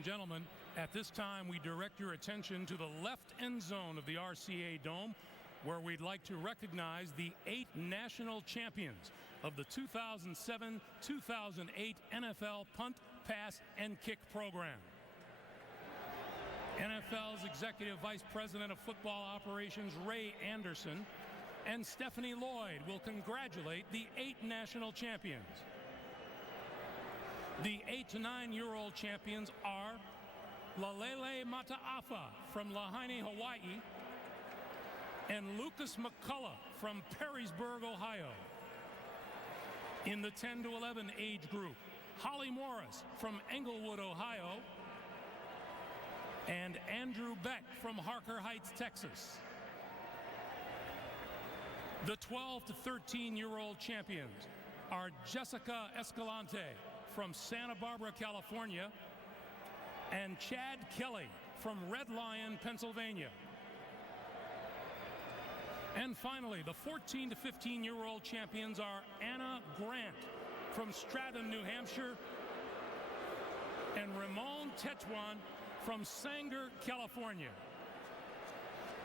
and gentlemen, at this time we direct your attention to the left end zone of the RCA Dome, where we'd like to recognize the 8 national champions of the 2007-2008 NFL punt, pass, and kick program. NFL's Executive Vice President of Football Operations, Ray Anderson, and Stephanie Lloyd will congratulate the 8 national champions. The 8 to 9-year-old champions are Lalele Mataafa from Lahaina, Hawaii, and Lucas McCullough from Perrysburg, Ohio. In the 10 to 11 age group, Holly Morris from Englewood, Ohio, and Andrew Beck from Harker Heights, Texas. The 12 to 13-year-old champions are Jessica Escalante from Santa Barbara, California, and Chad Kelly from Red Lion, Pennsylvania. And finally, the 14 to 15-year-old champions are Anna Grant from Stratham, New Hampshire, and Ramon Tetuan from Sanger, California.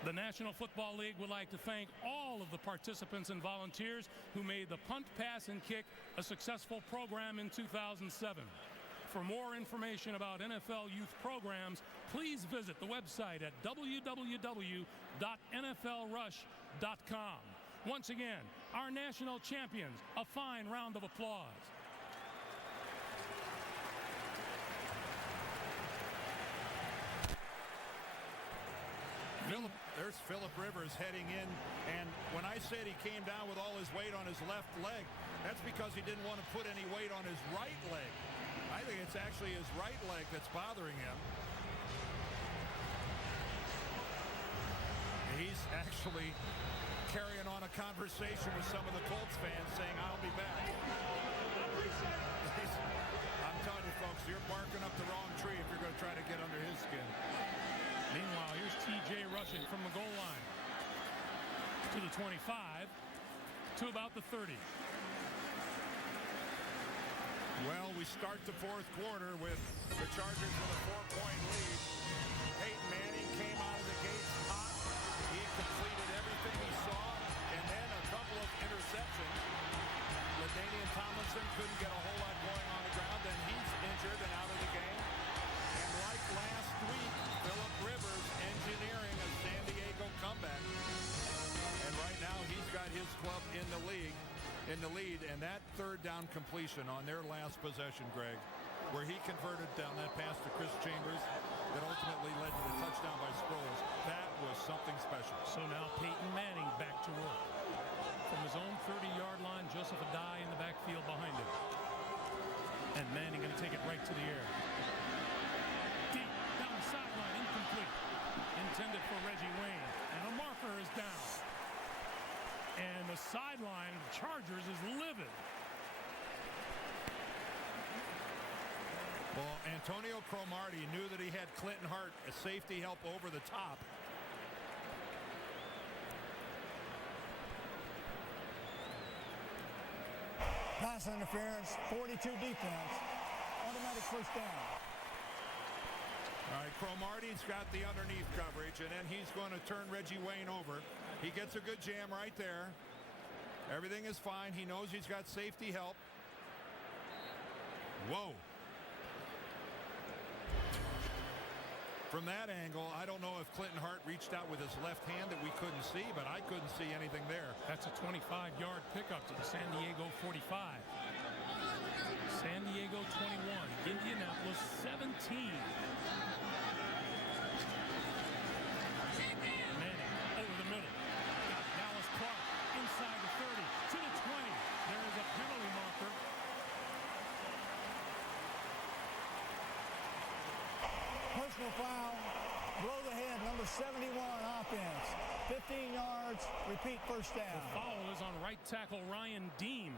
The National Football League would like to thank all of the participants and volunteers who made the punt, pass, and kick a successful program in 2007. For more information about NFL youth programs, please visit the website at www.nflrush.com. Once again, our national champions, a fine round of applause. There's Phillip Rivers heading in, and when I said he came down with all his weight on his left leg, that's because he didn't want to put any weight on his right leg. I think it's actually his right leg that's bothering him. He's actually carrying on a conversation with some of the Colts fans saying, "I'll be back." I'm telling you, folks, you're barking up the wrong tree if you're going to try to get under his skin. Meanwhile, here's TJ rushing from the goal line to the 25 to about the 30. Well, we start the fourth quarter with the Chargers with a 4-point lead. Payton Manning came out of the gates hot. He completed everything he saw, and then a couple of interceptions. Ladanian Tomlinson couldn't get a whole lot going on the ground, then he's injured and out of the game. And like last week, Phillip Rivers engineering a San Diego comeback. And right now he's got his club in the lead, and that third down completion on their last possession, Greg, where he converted down that pass to Chris Chambers that ultimately led to the touchdown by Sproles. That was something special. So now Payton Manning back to work. From his own 30-yard line, Joseph Adai in the backfield behind him. And Manning going to take it right to the air. Deep down the sideline, incomplete. Intended for Reggie Wayne. And the marker is down. And the sideline of the Chargers is livid. Well, Antonio Cromartie knew that he had Clinton Hart, a safety help over the top. Pass interference, 42 defense, automatic first down. All right, Cromartie's got the underneath coverage, and then he's going to turn Reggie Wayne over. He gets a good jam right there. Everything is fine. He knows he's got safety help. Whoa. From that angle, I don't know if Clinton Hart reached out with his left hand that we couldn't see, but I couldn't see anything there. That's a 25-yard pickup to the San Diego 45. San Diego 21, Indianapolis 17. Manning over the middle. Got Dallas Clark inside the 30 to the 20. There is a penalty marker. Personal foul, below the head, number 71 offense. 15 yards, repeat first down. The foul is on right tackle Ryan Dean.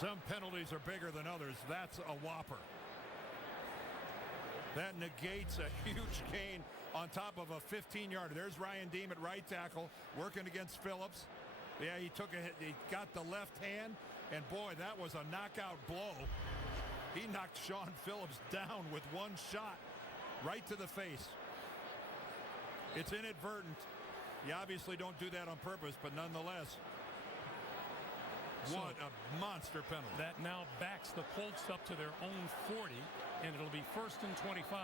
Some penalties are bigger than others. That's a whopper. That negates a huge gain on top of a 15-yarder. There's Ryan Dean at right tackle working against Phillips. Yeah, he took a hit. He got the left hand, and boy, that was a knockout blow. He knocked Sean Phillips down with one shot right to the face. It's inadvertent. You obviously don't do that on purpose, but nonetheless, what a monster penalty. That now backs the Colts up to their own 40, and it'll be 1st and 25.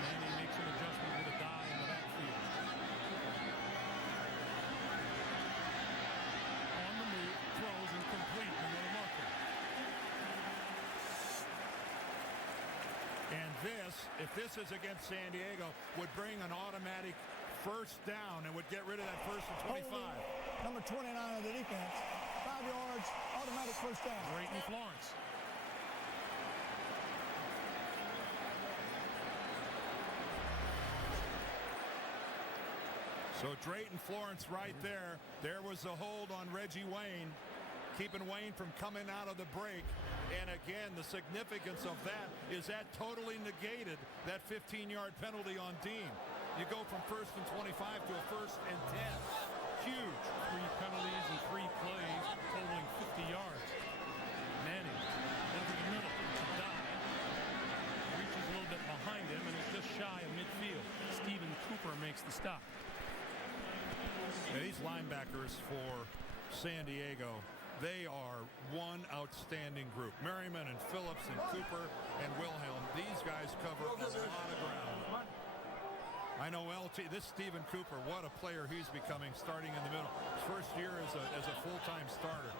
Manning makes an adjustment with a dive in the backfield. On the move, throws incomplete, and no marker. And this, if this is against San Diego, would bring an automatic first down and would get rid of that 1st and 25. Holding number 29 of the defense. 5 yards, automatic first down. Drayton Florence. So Drayton Florence right there. There was the hold on Reggie Wayne, keeping Wayne from coming out of the break. And again, the significance of that is that totally negated that 15-yard penalty on Dean. You go from 1st and 25 to a 1st and 10. Huge. 3 penalties and 3 plays, totaling 50 yards. Manning over the middle to dive. Reaches a little bit behind him and is just shy of midfield. Stephen Cooper makes the stop. And these linebackers for San Diego, they are one outstanding group. Merriman and Phillips and Cooper and Wilhelm. These guys cover a lot of ground. I know LT, this Stephen Cooper, what a player he's becoming starting in the middle. His first year as a full-time starter.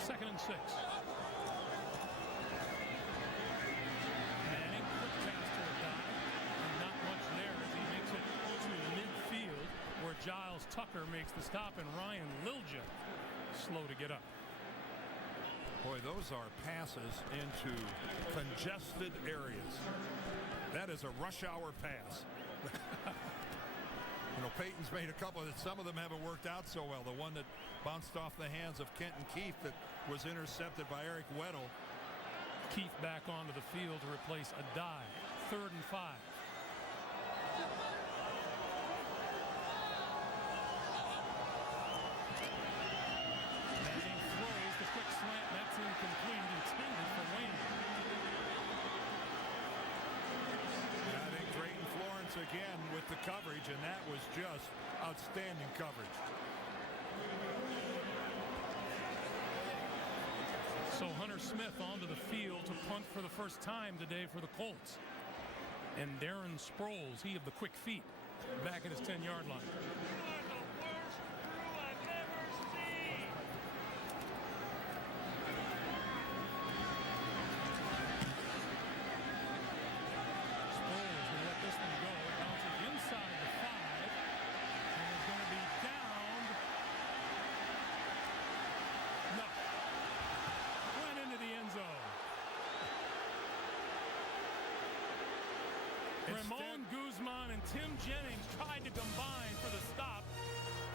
2nd and 6. Manning, quick pass to a dive. And not much there as he makes it to midfield where Giles Tucker makes the stop and Ryan Lilja slow to get up. Boy, those are passes into congested areas. That is a rush hour pass. You know, Payton's made a couple that some of them haven't worked out so well. The one that bounced off the hands of Kenton Keith that was intercepted by Eric Weddle. Keith back onto the field to replace a dive. 3rd and 5. Manning throws the quick slant. That's incomplete, intended for Wayne. I think Drayton Florence again with the coverage, and that was just outstanding coverage. So Hunter Smith onto the field to punt for the first time today for the Colts. And Darren Sproles, he of the quick feet, back at his 10-yard line. Sproles will let this one go. It bounces inside the 5 and is going to be downed. No. Went into the end zone. Ramon Guzman and Tim Jennings tried to combine for the stop,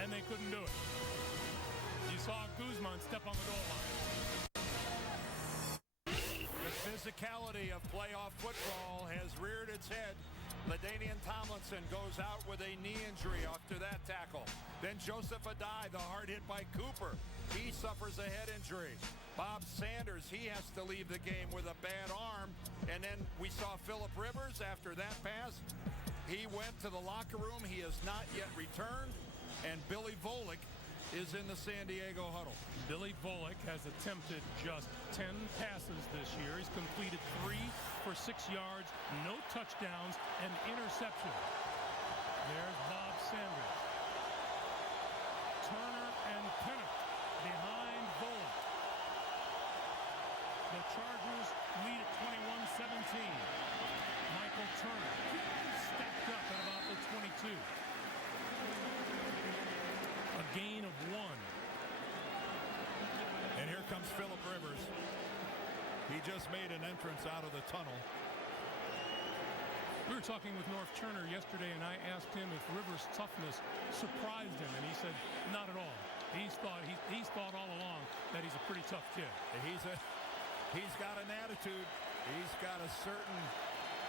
and they couldn't do it. You saw Guzman step on the goal line. The physicality of playoff football has reared its head. Ladanian Tomlinson goes out with a knee injury after that tackle. Then Joseph Adai, the hard hit by Cooper. He suffers a head injury. Bob Sanders, he has to leave the game with a bad arm. And then we saw Phillip Rivers after that pass. He went to the locker room. He has not yet returned. And Billy Volek is in the San Diego huddle. Billy Volek has attempted just 10 passes this year. He's completed 3 for 6 yards, no touchdowns, and interception. There's Bob Sanders. Turner and Pinnock behind Volek. The Chargers lead at 21-17. Michael Turner stacked up at about the 22. A gain of 1. And here comes Phillip Rivers. He just made an entrance out of the tunnel. We were talking with North Turner yesterday, and I asked him if Rivers' toughness surprised him, and he said, not at all. He's thought all along that he's a pretty tough kid. He's got an attitude. He's got a certain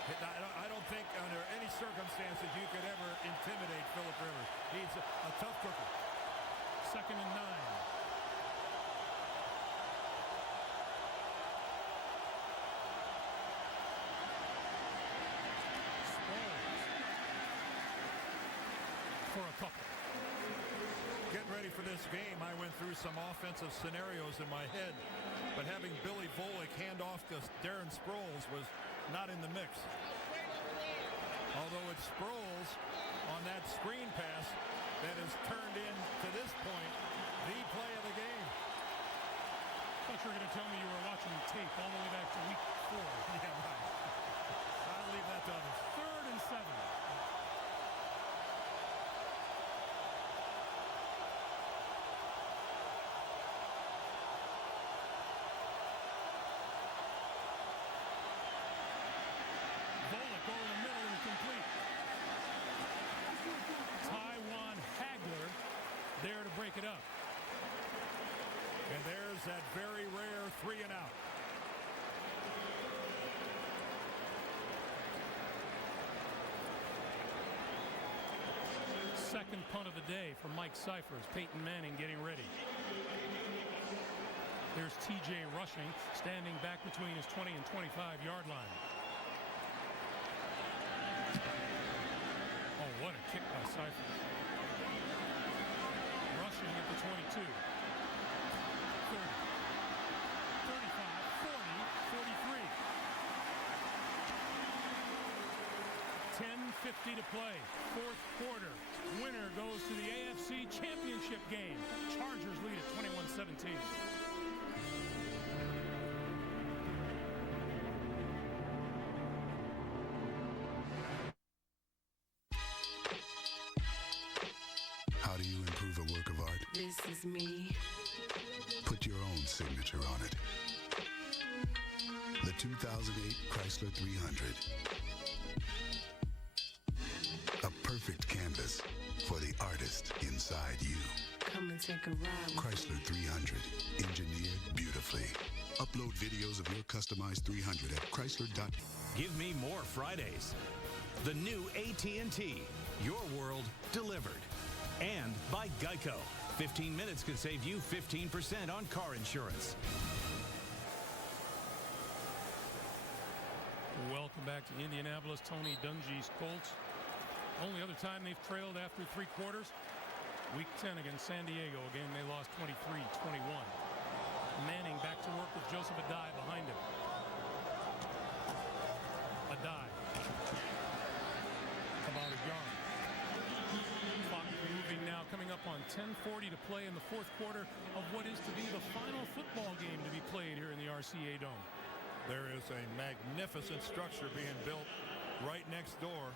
I don't think under any circumstances you could ever intimidate Phillip Rivers. He's a tough cookie. 2nd and 9. For a couple. Getting ready for this game, I went through some offensive scenarios in my head, but having Billy Volek hand off to Darren Sproles was not in the mix. Although it's Sproles on that screen pass that has turned in, to this point, the play of the game. I thought you were going to tell me you were watching tape all the way back to week 4. Yeah, right. I'll leave that to others. 3rd and 7. There to break it up. And there's that very rare 3 and out. Second punt of the day for Mike Cyphers. Payton Manning getting ready. There's TJ rushing, standing back between his 20 and 25-yard line. Oh, what a kick by Cyphers. Rushing at the 22. 30, 35, 40, 43. 10:50 to play. 4th quarter. Winner goes to the AFC Championship game. Chargers lead at 21-17. How do you improve a work of art? This is me. Put your own signature on it. The 2008 Chrysler 300. A perfect canvas for the artist inside you. Come and take a ride. Chrysler 300. Engineered beautifully. Upload videos of your customized 300 at Chrysler.com. Give me more Fridays. The new AT&T. Your world delivered. And by Geico. 15 minutes could save you 15% on car insurance. Welcome back to Indianapolis. Tony Dungy's Colts. Only other time they've trailed after 3 quarters. Week 10 against San Diego. A game they lost 23-21. Manning back to work with Joseph Adai behind him. Adai. About a yard. Clock moving now, coming up on 10:40 to play in the 4th quarter of what is to be the final football game to be played here in the RCA Dome. There is a magnificent structure being built right next door.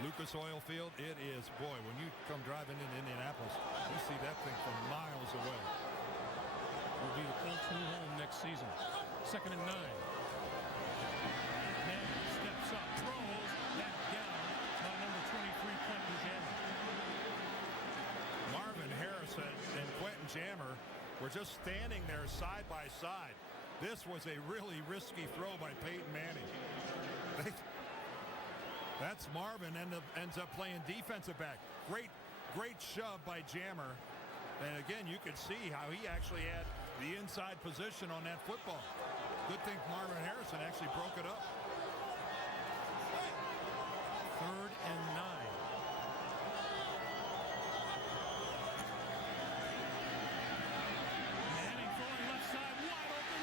Lucas Oil Field, it is, boy, when you come driving into Indianapolis, you see that thing from miles away. Will be the Colts' new home next season. 2nd and 9. Manning steps up, throws, back down by number 23, Quentin Jammer. Marvin Harrison and Quentin Jammer were just standing there side by side. This was a really risky throw by Payton Manning. That's Marvin ends up playing defensive back. Great shove by Jammer. And again, you could see how he actually had the inside position on that football. Good thing Marvin Harrison actually broke it up. 3rd and 9. Manning throwing left side, wide open.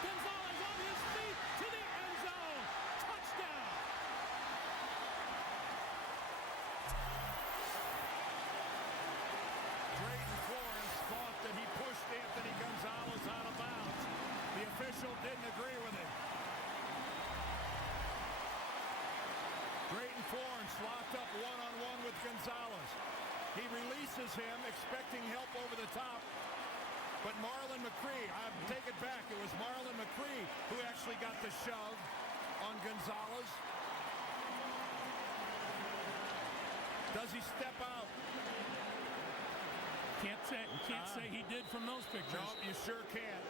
Gonzalez on his feet to the end zone. Touchdown. Drayton Florence thought that he pushed Anthony Gonzalez out of bounds. The official didn't agree with him. Drayton Florence locked up one-on-one with Gonzalez. He releases him, expecting help over the top. But Marlon McCree, I take it back. It was Marlon McCree who actually got the shove on Gonzalez. Does he step out? Can't say he did from those pictures. No, you sure can't.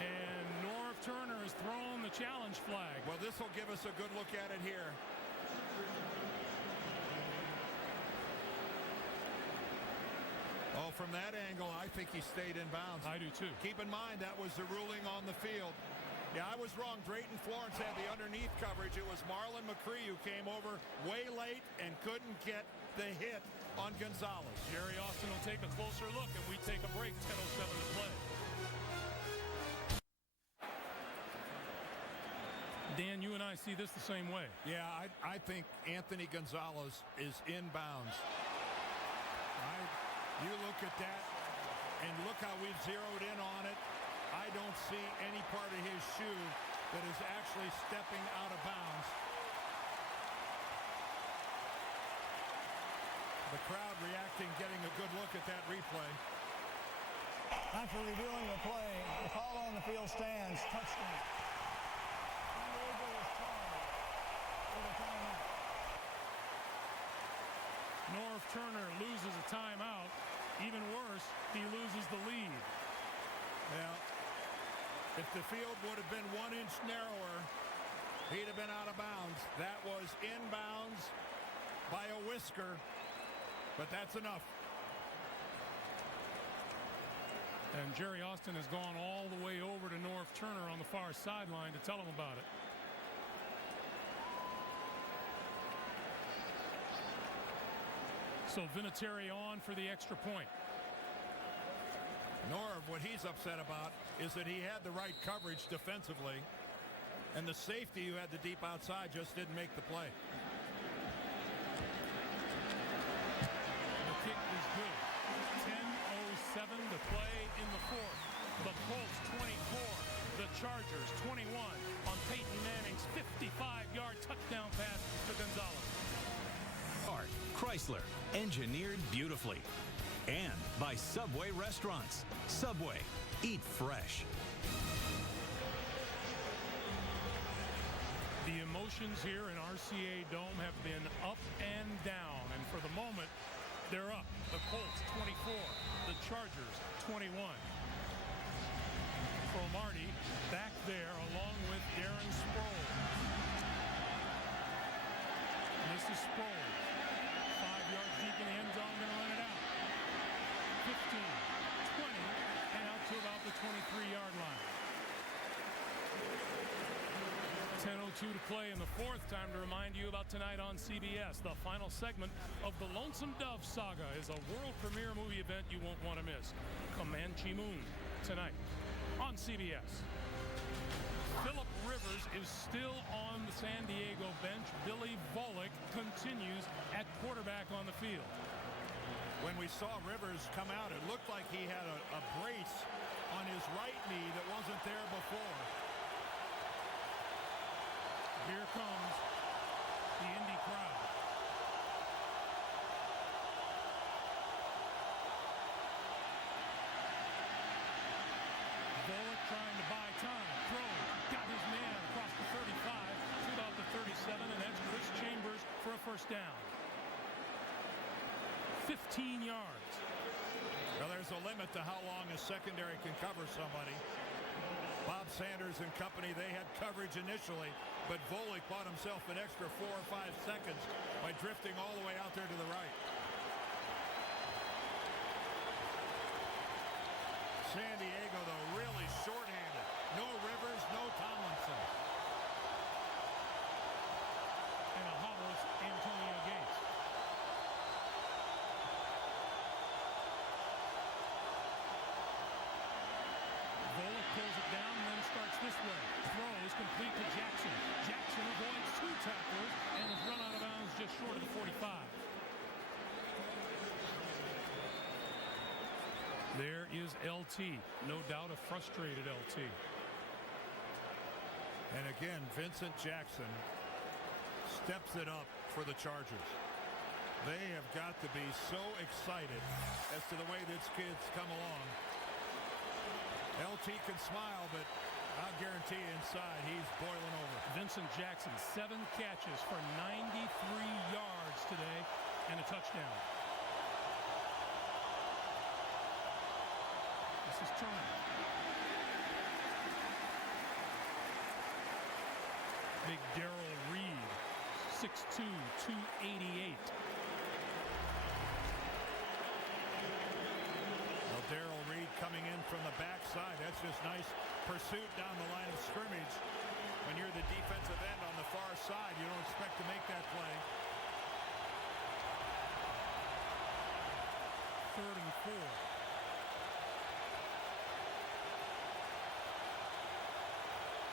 And Norv Turner has thrown the challenge flag. Well, this will give us a good look at it here. Oh, from that angle, I think he stayed in bounds. I do too. Keep in mind, that was the ruling on the field. Yeah, I was wrong. Drayton Florence had the underneath coverage. It was Marlon McCree who came over way late and couldn't get the hit on Gonzalez. Jerry Austin will take a closer look, and we take a break. 10:07 to play. Dan, you and I see this the same way. Yeah, I think Anthony Gonzalez is inbounds. You look at that, and look how we've zeroed in on it. I don't see any part of his shoe that is actually stepping out of bounds. The crowd reacting, getting a good look at that replay. After reviewing the play, the call on the field stands. Touchdown. San Diego is tied with a timeout. Norv Turner loses a timeout. Even worse, he loses the lead. Now, if the field would have been 1 inch narrower, he'd have been out of bounds. That was inbounds by a whisker, but that's enough. And Jerry Austin has gone all the way over to Norv Turner on the far sideline to tell him about it. So Vinatieri on for the extra point. Norv, what he's upset about is that he had the right coverage defensively, and the safety who had the deep outside just didn't make the play. The kick is good. 10:07 to play in the fourth. The Colts 24, the Chargers 21 on Payton Manning's 55-yard touchdown pass to Gonzalez. Art Chrysler, engineered beautifully. And by Subway Restaurants. Subway, eat fresh. The emotions here in RCA Dome have been up and down, and for the moment, they're up. The Colts 24, the Chargers 21. Cromartie back there along with Darren Sproles. This is Sproles. 5 yards deep in the end zone, going to run it out. 15, 20, and out to about the 23-yard line. 10:02 to play in the fourth. Time to remind you about tonight on CBS. The final segment of the Lonesome Dove Saga is a world premiere movie event you won't want to miss. Comanche Moon tonight on CBS. Phillip Rivers is still on the San Diego bench. Billy Volek continues at quarterback on the field. When we saw Rivers come out, it looked like he had a brace on his right knee that wasn't there before. Here comes the Indy crowd. Volek trying to buy time. Throw. Got his man across the 35 to about the 37, and that's Chris Chambers for a first down. 15 yards. Well, there's a limit to how long a secondary can cover somebody. Bob Sanders and company, they had coverage initially, but Volek bought himself an extra 4 or 5 seconds by drifting all the way out there to the right. San Diego, though, really shorthanded. No Rivers, no Tomlinson. And a hobbles Antonio Gates. Volek pulls it down and then starts this way. Throws complete to Jackson. Jackson avoids 2 tacklers and is run out of bounds just short of the 45. There is LT. No doubt a frustrated LT. And again, Vincent Jackson steps it up for the Chargers. They have got to be so excited as to the way this kid's come along. LT can smile, but I'll guarantee you inside he's boiling over. Vincent Jackson, 7 catches for 93 yards today and a touchdown. This is Turner. Big Darrell Reed, 6'2", 288. Well, Darrell Reed coming in from the backside. That's just nice pursuit down the line of scrimmage. When you're the defensive end on the far side, you don't expect to make that play. 3rd and 4.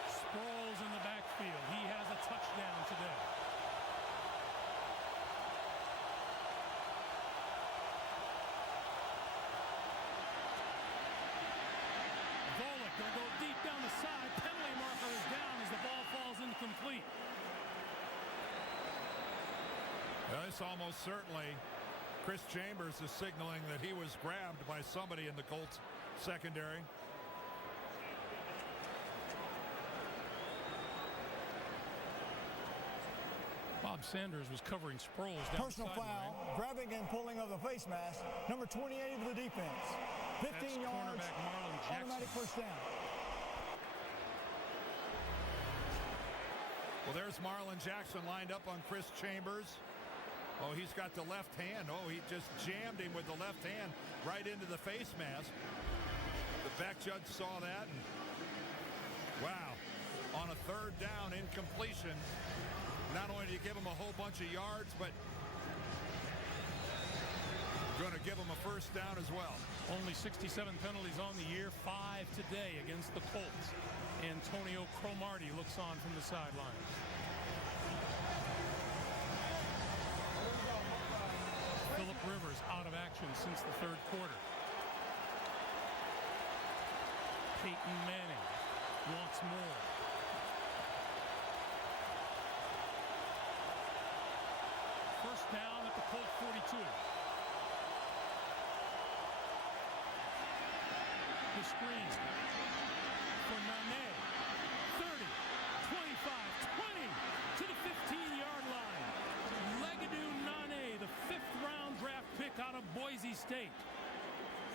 Sproles in the backfield. He has a touchdown today. Volek going to go deep down the side. Penalty marker is down as the ball falls incomplete. This almost certainly, Chris Chambers is signaling that he was grabbed by somebody in the Colts secondary. Bob Sanders was covering Sproles down Personal the sideline. foul, grabbing and pulling of the face mask. Number 28 of the defense. 15 That's yards, cornerback Marlon Jackson. automatic first down. Well, there's Marlon Jackson lined up on Chris Chambers. Oh, he's got the left hand. Oh, he just jammed him with the left hand right into the face mask. The back judge saw that. And wow. On a 3rd down incompletion, not only do you give him a whole bunch of yards, but you're going to give him a first down as well. Only 67 penalties on the year, 5 today against the Colts. Antonio Cromartie looks on from the sideline. Phillip Rivers out of action since the 3rd quarter. Payton Manning wants more. First down at the Colt 42. The screen for Nane. 30, 25, 20 to the 15-yard line. Legadoo Nane, the 5th round draft pick out of Boise State.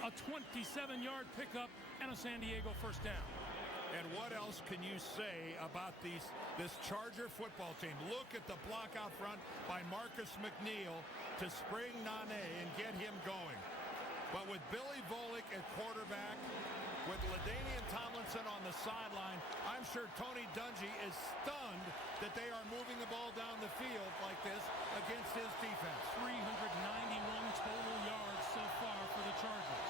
A 27-yard pickup and a San Diego first down. And what else can you say about this Charger football team? Look at the block out front by Marcus McNeil to spring Nane and get him going. But with Billy Volek at quarterback, with Ladanian Tomlinson on the sideline, I'm sure Tony Dungy is stunned that they are moving the ball down the field like this against his defense. 391 total yards so far for the Chargers.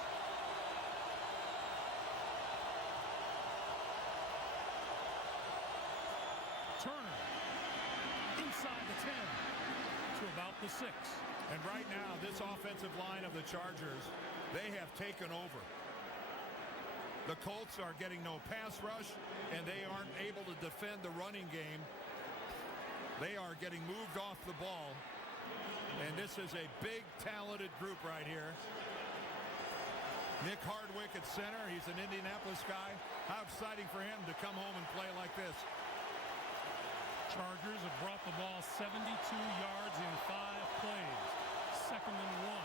Turner inside the 10 to about the 6. And right now, this offensive line of the Chargers, they have taken over. The Colts are getting no pass rush, and they aren't able to defend the running game. They are getting moved off the ball. And this is a big, talented group right here. Nick Hardwick at center. He's an Indianapolis guy. How exciting for him to come home and play like this. Chargers have brought the ball 72 yards in 5 plays. 2nd and 1.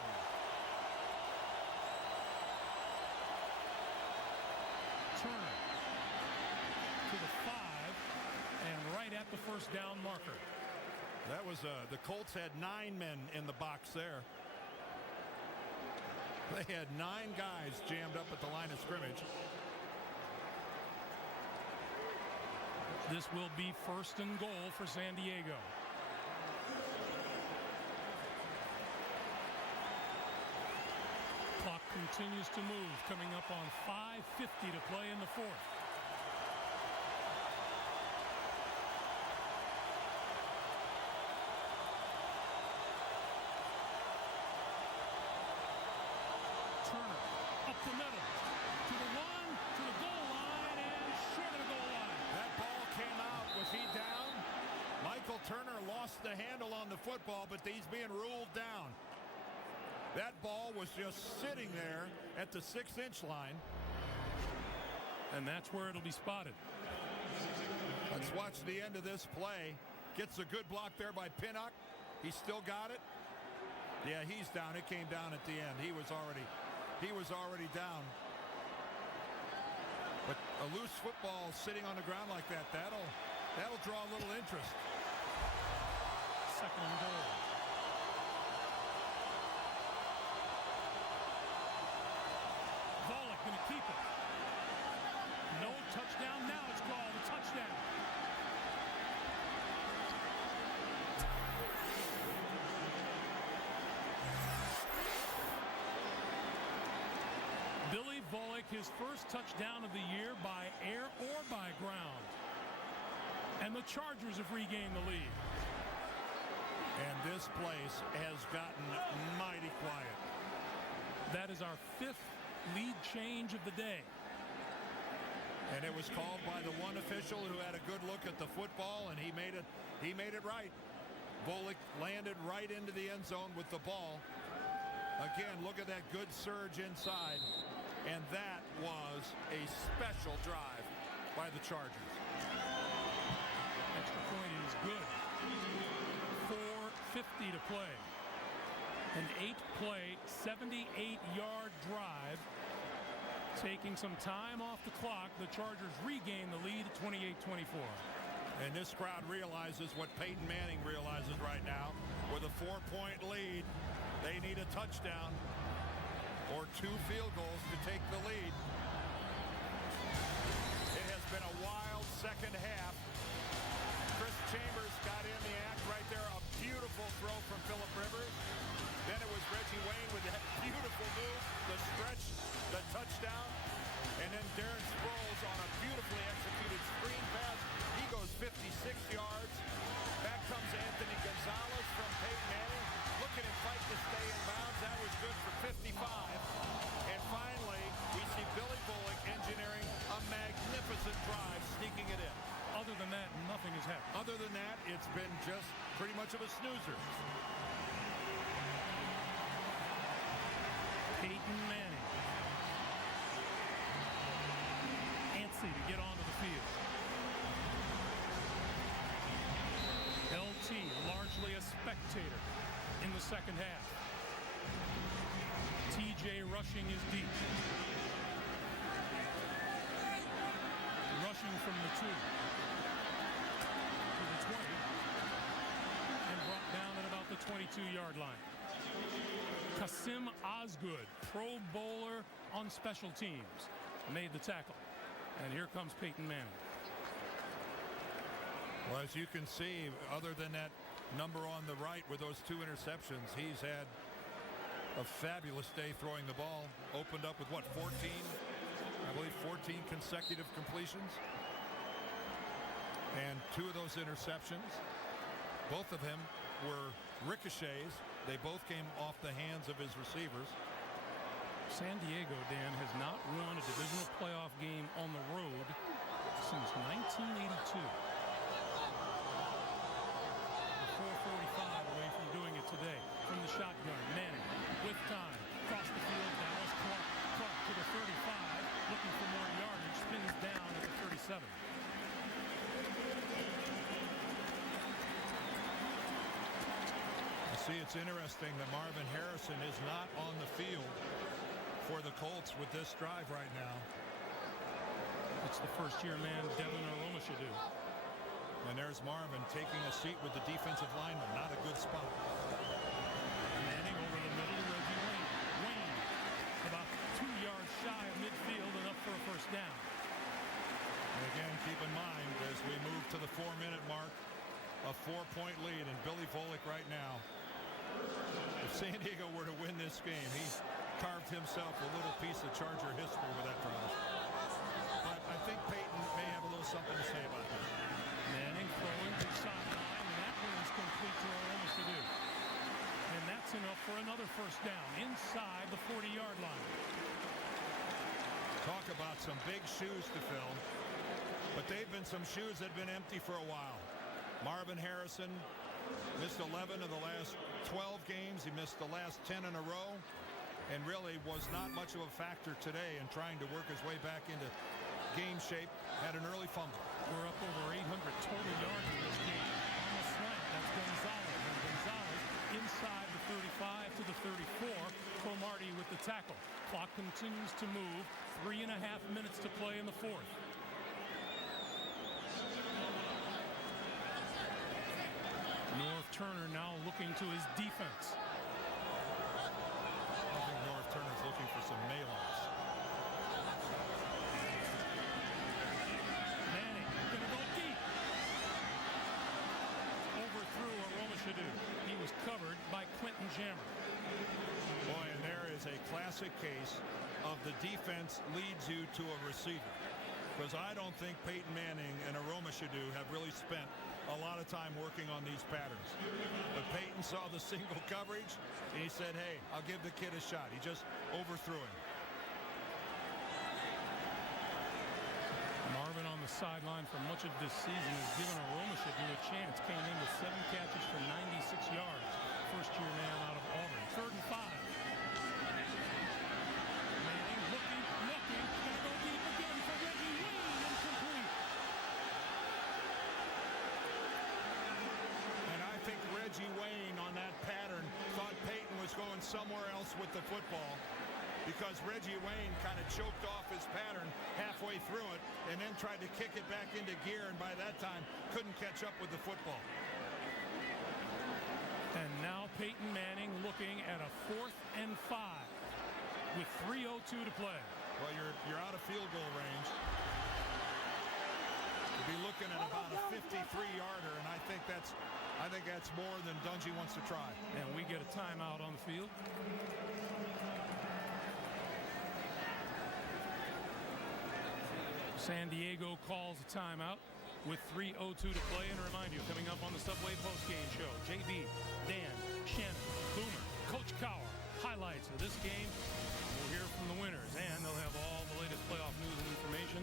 Turner to the 5 and right at the first down marker. That was the Colts had 9 men in the box there. They had 9 guys jammed up at the line of scrimmage. This will be 1st and goal for San Diego. Clock continues to move, coming up on 5:50 to play in the 4th. Turner up the middle to the 1, to the goal line, and short of the goal line. That ball came out. Was he down? Michael Turner lost the handle on the football, but he's being ruled down. That ball was just sitting there at the 6-inch line. And that's where it'll be spotted. Let's watch the end of this play. Gets a good block there by Pinnock. He's still got it. Yeah, he's down. It came down at the end. He was already down. But a loose football sitting on the ground like that, That'll draw a little interest. Second and goal. Volek going to keep it. No touchdown. Now it's called a touchdown. Billy Volek, his first touchdown of the year by air or by ground. And the Chargers have regained the lead. And this place has gotten mighty quiet. That is our 5th lead change of the day. And it was called by the one official who had a good look at the football, and he made it right. Volek landed right into the end zone with the ball. Again, look at that good surge inside. And that was a special drive by the Chargers. Extra point is good. 4:50 to play. An 8-play, 78-yard drive. Taking some time off the clock, the Chargers regain the lead at 28-24. And this crowd realizes what Payton Manning realizes right now. With a 4-point lead, they need a touchdown or 2 field goals to take the lead. It has been a wild second half. Chris Chambers got in the act right there. A beautiful throw from Phillip Rivers. Then it was Reggie Wayne with that beautiful move, the stretch, the touchdown. And then Darren Sproles on a beautifully executed screen pass. He goes 56 yards. Back comes Anthony Gonzalez from Payton Manning. Look at him fight to stay in bounds. That was good for 55. And finally, we see Billy Volek engineering a magnificent drive, sneaking it in. Other than that, nothing has happened. Other than that, it's been just pretty much of a snoozer. Payton Manning. Antsy to get onto the field. LT, largely a spectator in the second half. TJ rushing is deep. Rushing from the 2 to the 20 and brought down at about the 22-yard line. Kasim Osgood, Pro Bowler on special teams, made the tackle. And here comes Payton Manning. Well, as you can see, other than that number on the right with those 2 interceptions, he's had a fabulous day throwing the ball. Opened up with, what, 14? I believe 14 consecutive completions. And 2 of those interceptions, both of them were ricochets. They both came off the hands of his receivers. San Diego, Dan, has not won a divisional playoff game on the road since 1982. 4:45 away from doing it today. From the shotgun, Manning with time, across the field, Dallas Clark. Clark to the 35, looking for more yardage, spins down at the 37. See, it's interesting that Marvin Harrison is not on the field for the Colts with this drive right now. It's the first-year man Devin Aromashodu. And there's Marvin taking a seat with the defensive lineman. Not a good spot. Manning over the middle to Reggie Wayne. Wayne about 2 yards shy of midfield and up for a first down. And again, keep in mind, as we move to the 4-minute mark, a 4-point lead, and Billy Volek right now. If San Diego were to win this game, he carved himself a little piece of Charger history with that drive. But I think Payton may have a little something to say about that. Manning throwing to the sideline, and that one is complete to Aromashodu. And that's enough for another first down inside the 40-yard line. Talk about some big shoes to fill. But they've been some shoes that have been empty for a while. Marvin Harrison missed 11 of the last 12 games. He missed the last 10 in a row and really was not much of a factor today in trying to work his way back into game shape. Had an early fumble. We're up over 800 total yards in this game. On the slant, that's Gonzalez. And Gonzalez inside the 35 to the 34. Cromartie with the tackle. Clock continues to move. 3.5 minutes to play in the 4th. Turner now looking to his defense. I think North Turner's looking for some mail-offs. Manning gonna go deep. Overthrew Aromashadu. He was covered by Quentin Jammer. Boy, and there is a classic case of the defense leads you to a receiver. Because I don't think Payton Manning and Aromashadu have really spent a lot of time working on these patterns. But Payton saw the single coverage, and he said, hey, I'll give the kid a shot. He just overthrew him. Marvin on the sideline for much of this season has given Aromashadu a chance. Came in with 7 catches for 96 yards. First-year man out of Auburn. 3rd and 5. Manning looking. Gonna go deep again for Reggie Wayne. Incomplete. And I think Reggie Wayne on that pattern thought Payton was going somewhere else with the football, because Reggie Wayne kind of choked off his pattern halfway through it and then tried to kick it back into gear, and by that time couldn't catch up with the football. And now Payton Manning looking at a 4th and 5 with 3:02 to play. Well, you're out of field goal range. You'll be looking at about a 53-yarder, and I think that's more than Dungy wants to try. And we get a timeout on the field. San Diego calls a timeout with 3:02 to play. And a reminder, coming up on the Subway postgame show, JB, Dan, Shannon, Boomer, Coach Cowher, highlights of this game. We'll hear from the winners, and they'll have all the latest playoff news and information.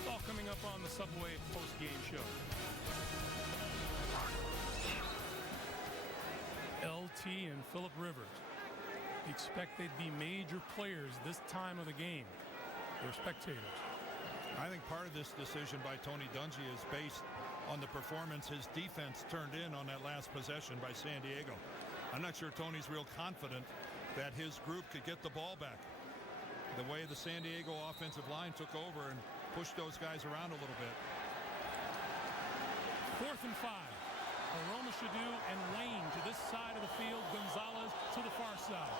It's all coming up on the Subway postgame show. LT and Phillip Rivers expect they'd be major players this time of the game. They're spectators. I think part of this decision by Tony Dungy is based on the performance his defense turned in on that last possession by San Diego. I'm not sure Tony's real confident that his group could get the ball back. The way the San Diego offensive line took over and pushed those guys around a little bit. 4th and 5. Aromashadu and Wayne to this side of the field. Gonzalez to the far side.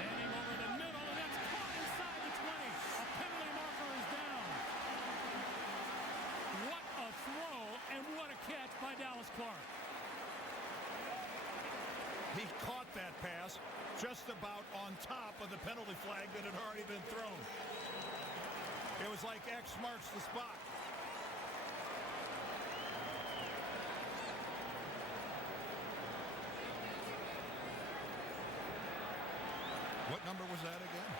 Manning over the middle, and that's caught inside the 20. A penalty marker is down. What a throw, and what a catch by Dallas Clark. He caught that pass just about on top of the penalty flag that had already been thrown. It was like X marks the spot. What number was that again?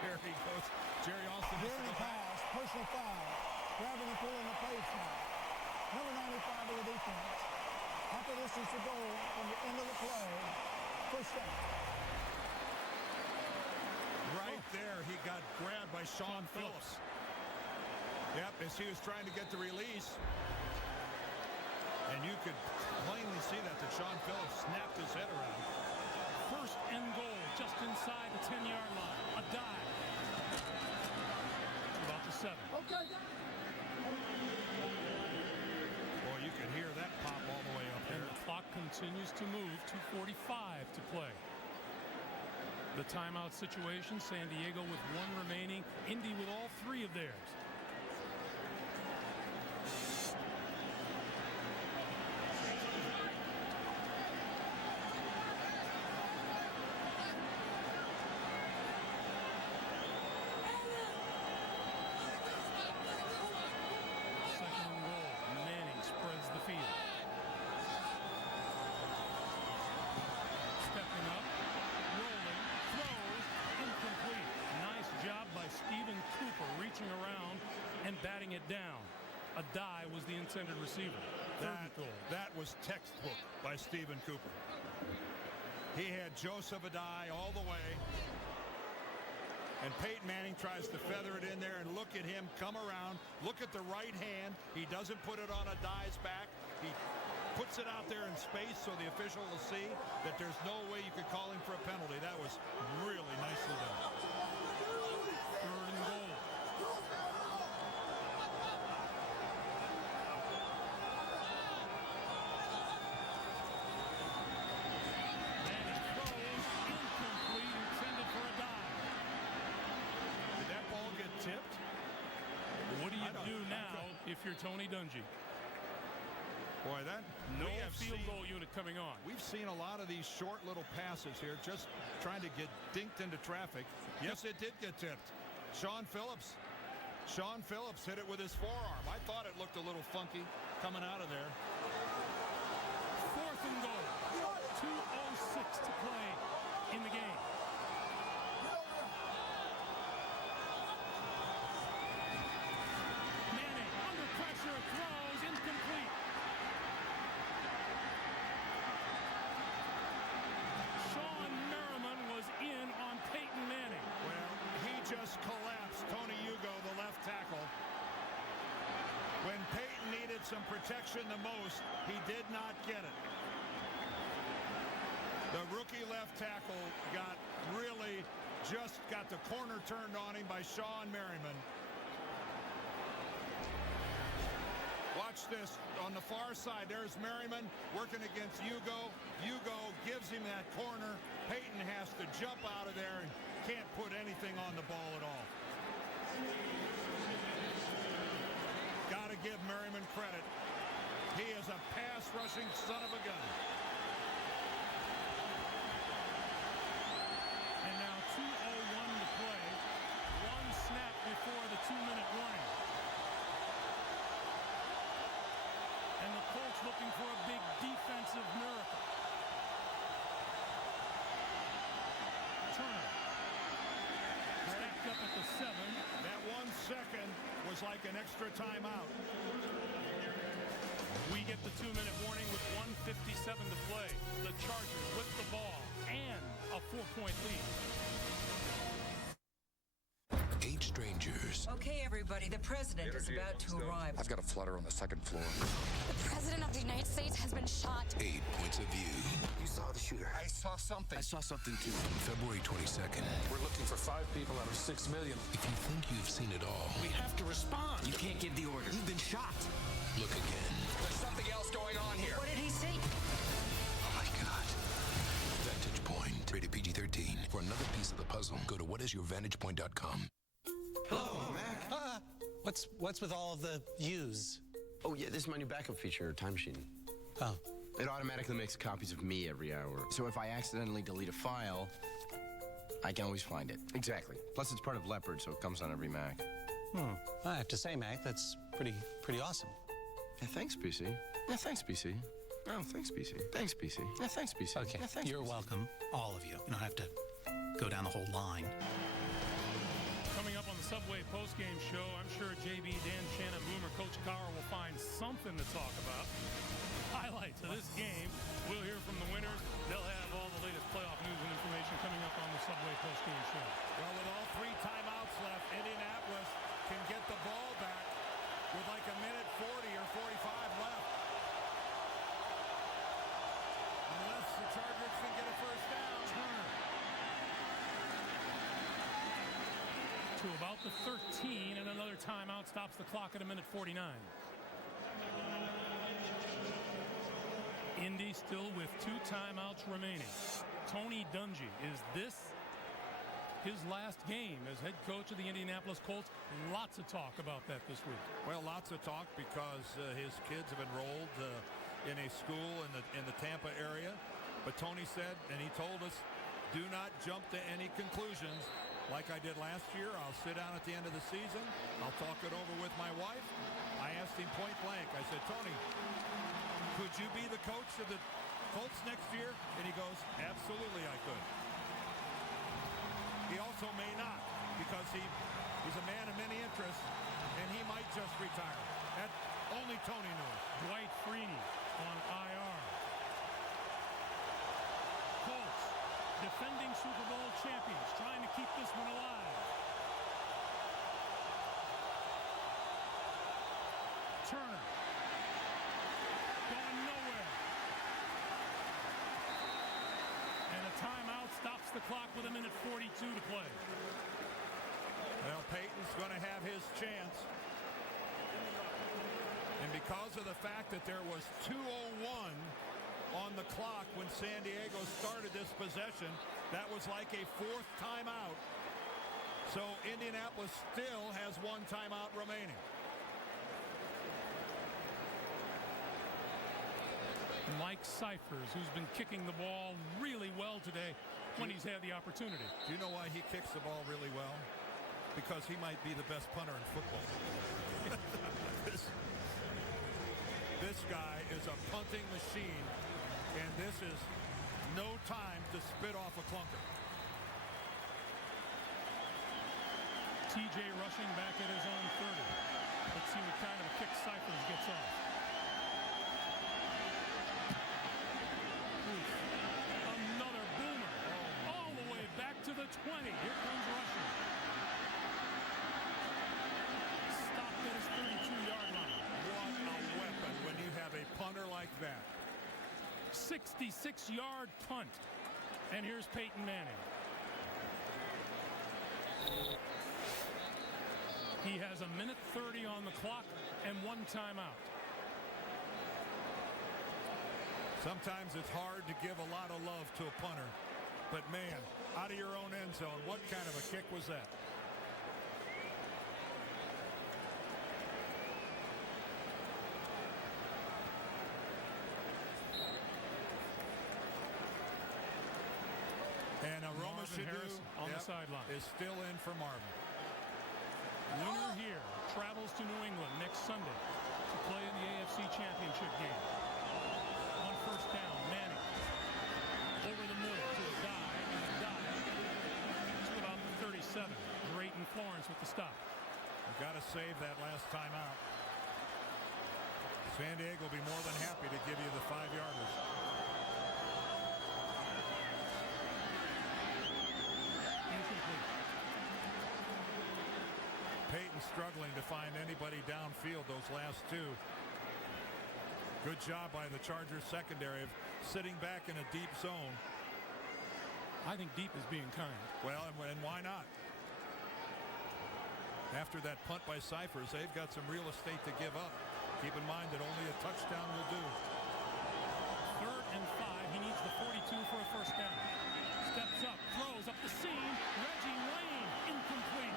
Jerry Austin. Jerry pass, personal foul. Grabbing and pulling the pace now. Number 95 of the defense. Half a distance to go from the end of the play. First down. Right there, he got grabbed by Sean Phillips. Yep, as he was trying to get the release. And you could plainly see that Sean Phillips snapped his head around. 1st and goal, just inside the 10-yard line. A dive. About the 7. Okay. Boy, you could hear that pop all the way up And there. the clock continues to move. 2:45 to play. The timeout situation, San Diego with 1 remaining. Indy with all 3 of theirs. Second and goal. Manning spreads the field. Stepping up, rolling, throws, incomplete. Nice job by Stephen Cooper reaching around and batting it down. A die was the intended receiver. Third and goal. That was textbook by Stephen Cooper. He had Joseph Adai all the way. And Payton Manning tries to feather it in there, and look at him come around. Look at the right hand. He doesn't put it on Adai's back. He puts it out there in space so the official will see that there's no way you could call him for a penalty. That was really nicely done. 3rd and goal. Manning throws, incomplete, intended for a dive. Did that ball get tipped? What do you do now if you're Tony Dungy? Boy, that No we have field seen- goal unit coming on. We've seen a lot of these short little passes here, just trying to get dinked into traffic. Yes, it did get tipped. Sean Phillips hit it with his forearm. I thought it looked a little funky coming out of there. 4th and goal. 2:06 to play in the game. Manning under pressure, throws, incomplete. Sean Merriman was in on Payton Manning. Well, he just collapsed. Tony Hugo, the left tackle. When Payton needed some protection the most, he did not get it. The rookie left tackle just got the corner turned on him by Sean Merriman. Watch this on the far side. There's Merriman working against Hugo. Hugo gives him that corner. Payton has to jump out of there and can't put anything on the ball at all. Got to give Merriman credit. He is a pass rushing son of a gun. And now 2:01 to play. One snap before the 2-minute warning. And the Colts looking for a big defensive miracle. Turner. Stacked up at the 7. That 1 second was like an extra timeout. We get the 2-minute warning with 1:57 to play. The Chargers with the ball and a 4-point lead. 8 strangers. Okay, everybody, the president is about to arrive. I've got a flutter on the 2nd floor. The president of the United States has been shot. 8 points of view. You saw the shooter. I saw something. I saw something too. February 22nd. We're looking for 5 people out of 6 million. If you think you've seen it all, We have to respond. You can't give the order. You've been shot. look again. There's something else going on here. What did he say? Oh my God. Vantage Point. Rated PG-13. For another piece of the puzzle, go to whatisyourvantagepoint.com. Hello, Mac. What's with all of the U's? Oh, yeah, this is my new backup feature, Time Machine. Oh. It automatically makes copies of me every hour. So if I accidentally delete a file, I can always find it. Exactly. Plus, it's part of Leopard, so it comes on every Mac. I have to say, Mac, that's pretty awesome. Yeah, thanks, PC. Yeah, thanks, PC. Oh, thanks, PC. Thanks, PC. Yeah, thanks, PC. Okay, Yeah, thanks, you're PC. welcome, all of you. You don't have to go down the whole line. Coming up on the Subway postgame show, I'm sure JB, Dan Shannon, Boomer, Coach Cowher will find something to talk about. Highlights of this game. We'll hear from the winners. They'll have all the latest playoff news and information coming up on the Subway postgame show. Well, with all 3 timeouts left, Indianapolis can get the ball back with like a minute 40 or 45 left. Unless the Chargers can get a first down. Turner to about the 13, and another timeout stops the clock at a minute 49. Indy still with 2 timeouts remaining. Tony Dungy, is this his last game as head coach of the Indianapolis Colts? Lots of talk about that this week. Well, lots of talk because his kids have enrolled in a school in the Tampa area. But Tony said, and he told us, do not jump to any conclusions. Like I did last year, I'll sit down at the end of the season. I'll talk it over with my wife. I asked him point blank. I said, Tony, could you be the coach of the Colts next year? And he goes, absolutely I could. He also may not, because he's a man of many interests, and he might just retire. That only Tony knows. Dwight Freeney on IR. Colts, defending Super Bowl champions, trying to keep this one alive. Turner going nowhere. the clock with 1:42 to play. Well, Payton's going to have his chance. And because of the fact that there was 2:01 on the clock when San Diego started this possession, that was like a fourth timeout. So Indianapolis still has one timeout remaining. Mike Cyphers, who's been kicking the ball really well today when he's had the opportunity. Do you know why he kicks the ball really well? Because he might be the best punter in football. This guy is a punting machine, and this is no time to spit off a clunker. TJ rushing back at his own 30. Let's see what kind of a kick Cyphers gets off. Another boomer. All the way back to the 20. Here comes rushing. Stopped at his 32-yard line. What a weapon when you have a punter like that. 66-yard punt. And here's Payton Manning. He has 1:30 on the clock and one timeout. Sometimes it's hard to give a lot of love to a punter. But man, out of your own end zone, what kind of a kick was that? And Marvin Harrison on the sideline is still in for Marvin. Winner here travels to New England next Sunday to play in the AFC Championship game. On first down, Manning over the middle to a dive, and a dive to about the 37. Drayton Florence with the stop. You've got to save that last time out. San Diego will be more than happy to give you the 5-yarders. Payton struggling to find anybody downfield those last two. Good job by the Chargers secondary of sitting back in a deep zone. I think deep is being kind. Well, and why not? After that punt by Cyphers, they've got some real estate to give up. Keep in mind that only a touchdown will do. 3rd and 5. He needs the 42 for a first down. Steps up, throws up the seam. Reggie Wayne, incomplete.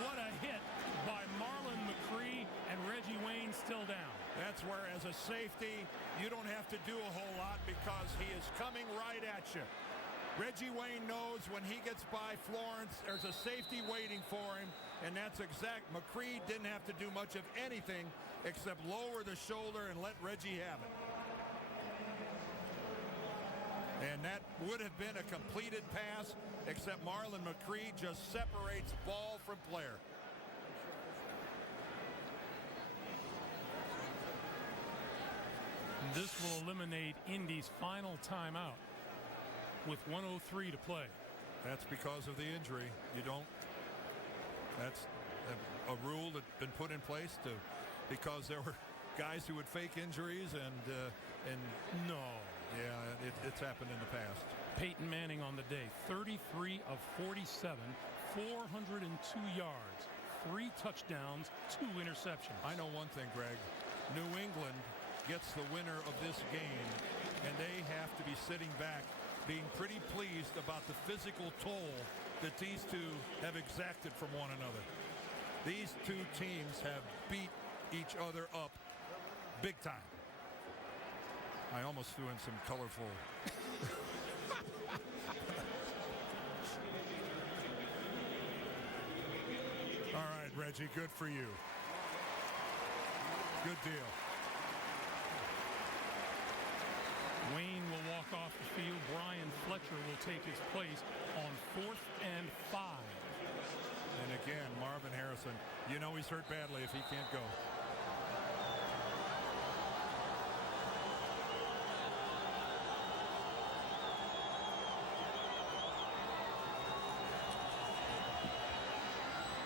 What a hit by Marlon McCree, and Reggie Wayne still down. That's where, as a safety, you don't have to do a whole lot because he is coming right at you. Reggie Wayne knows when he gets by Florence, there's a safety waiting for him, and that's exact. McCree didn't have to do much of anything except lower the shoulder and let Reggie have it. And that would have been a completed pass, except Marlon McCree just separates ball from player. This will eliminate Indy's final timeout with 1:03 to play. That's because of the injury. You don't. That's a rule that's been put in place because there were guys who would fake injuries and no. Yeah, it's happened in the past. Payton Manning on the day, 33 of 47, 402 yards, 3 touchdowns, 2 interceptions. I know one thing, Greg. New England gets the winner of this game, and they have to be sitting back being pretty pleased about the physical toll that these two have exacted from one another. These two teams have beat each other up big time. I almost threw in some colorful. All right, Reggie, good for you. Good deal. Wayne will walk off the field. Brian Fletcher will take his place on 4th and 5. And again, Marvin Harrison, you know he's hurt badly if he can't go.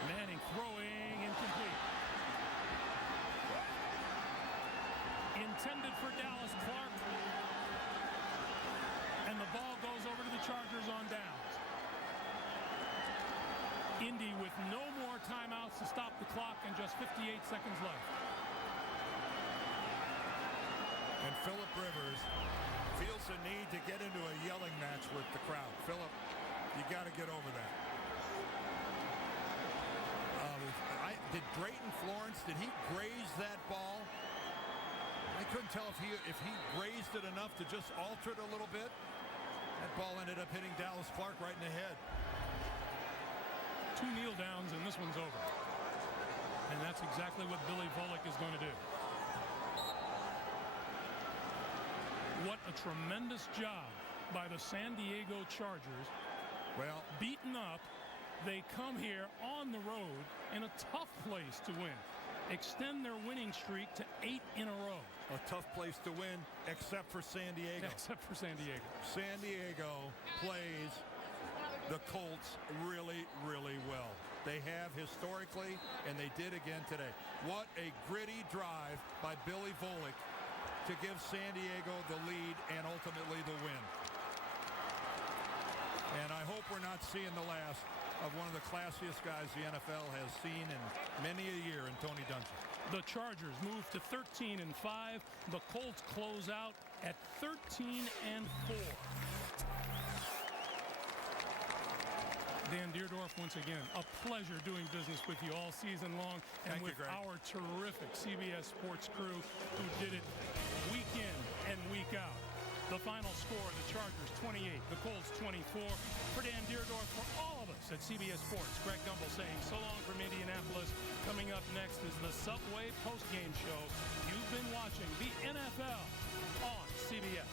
Manning throwing, incomplete. Intended for Dallas Clark. And the the ball goes over to the Chargers on downs. Indy with no more timeouts to stop the clock and just 58 seconds left. And Phillip Rivers feels the need to get into a yelling match with the crowd. Phillip, you got to get over that. Did Drayton Florence, did he graze that ball? I couldn't tell if he grazed it enough to just alter it a little bit. That ball ended up hitting Dallas Clark right in the head. 2 kneel downs and this one's over. And that's exactly what Billy Volek is going to do. What a tremendous job by the San Diego Chargers. Well, beaten up, they come here on the road in a tough place to win. Extend their winning streak to 8 in a row. A tough place to win, except for San Diego. Except for San Diego. San Diego plays the Colts really, really well. They have historically, and they did again today. What a gritty drive by Billy Volek to give San Diego the lead and ultimately the win. And I hope we're not seeing the last of one of the classiest guys the NFL has seen in many a year in Tony Dungy. The Chargers move to 13-5. The Colts close out at 13-4. Dan Deerdorf, once again, a pleasure doing business with you all season long, and with our terrific CBS Sports crew who did it week in and week out. The final score, the Chargers 28, the Colts 24. For Dan Deerdorf, for all of us at CBS Sports, Greg Gumbel saying so long from Indianapolis. Coming up next is the Subway postgame show. You've been watching the NFL on CBS.